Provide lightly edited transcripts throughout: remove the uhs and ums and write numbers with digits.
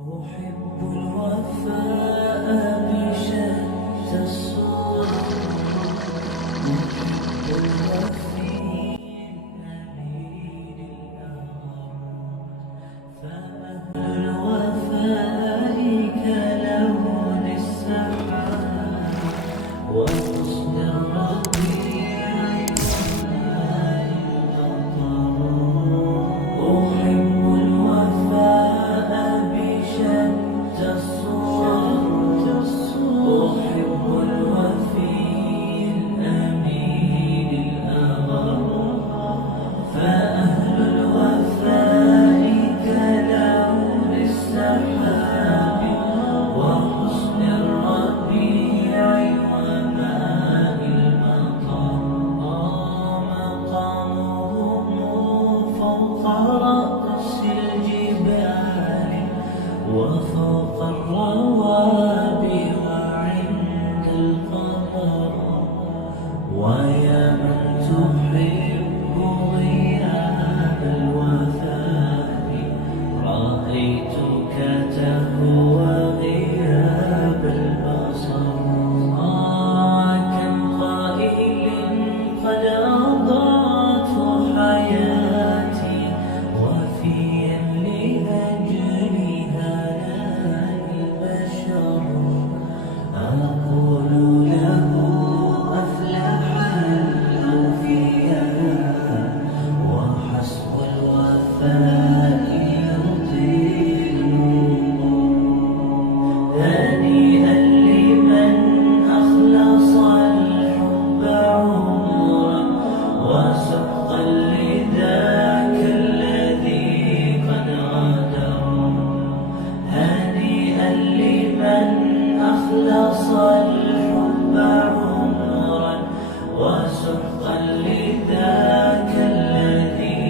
أحب الوفاء بشتى الصور، أحب الوفي الأمين الأغر، فأهل الوفاء كلون السحاب وحسن الربيع وماء المطر. أحب الوفاء بشتى الصور، أحب الوفي الأمين الأغر، فأهل الوفاء كلون السحاب وحسن الربيع وماء المطر. مقامهم فوق رأس الجبال وفوق الروابي وعند القمر. ويا من تحب غياب الوفاء، رأيتك تهوى غياب البصر. كم قائل قد أضاعت حياتي وفيا لأجلها نال البشر. أقول له أفلح الأوفياء وحسب الوفاء يطيل النور. هنيئا لمن أخلص الحب عمرا وسحقا لذاك الذي قد غدر. هنيئا لمن أخلص الحب عمرا وسحقا لذاك الذي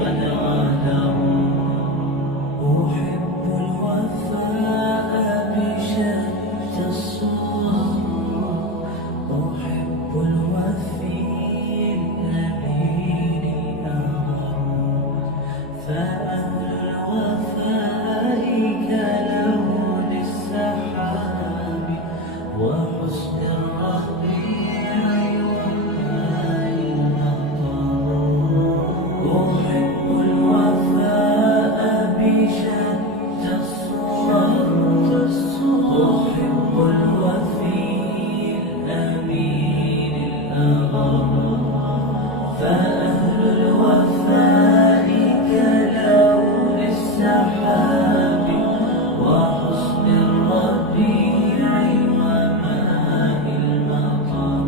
قد غدر. أحب الوفاء بشتى الصور، أحب الوفي الأمين الأغر، فأهل الوفاء كلون السحاب وحسن الربيع وماء المطر. أحب الوفاء بشتى الصور، أحب الوفي الأمين الأغر، فأهل الوفاء كلون السحاب وحسن الربيع وماء المطر.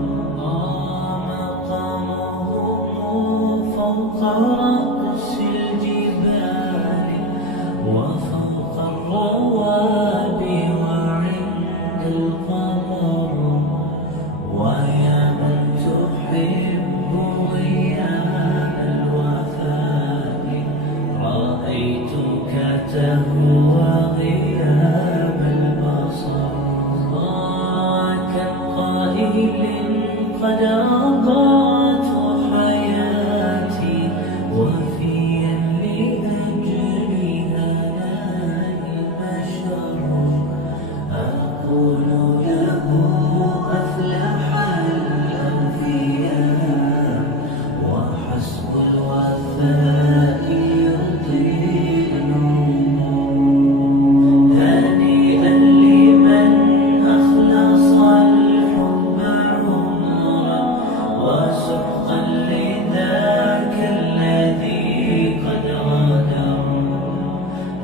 مقامهم فوق رأس الجبال وفوق الروابي وعند القمر. ويا من تحب غياب الوفاء، رأيتك تهوى غياب البصر. كم قائل قد أضاعت حياتي وفيا لأجلها نال البشر. أقول له أفلح الأوفياء وحسب الوفاء يطيل النور. هنيئا لمن أخلص الحب عمرا وسحقا لذاك الذي قد غدر.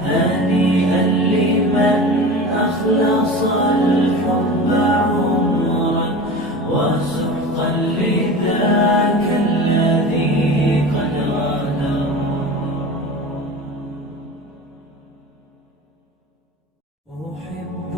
هنيئا لمن أخلص الحب عمرا وسحقا لذاك الذي قد غدر. أحب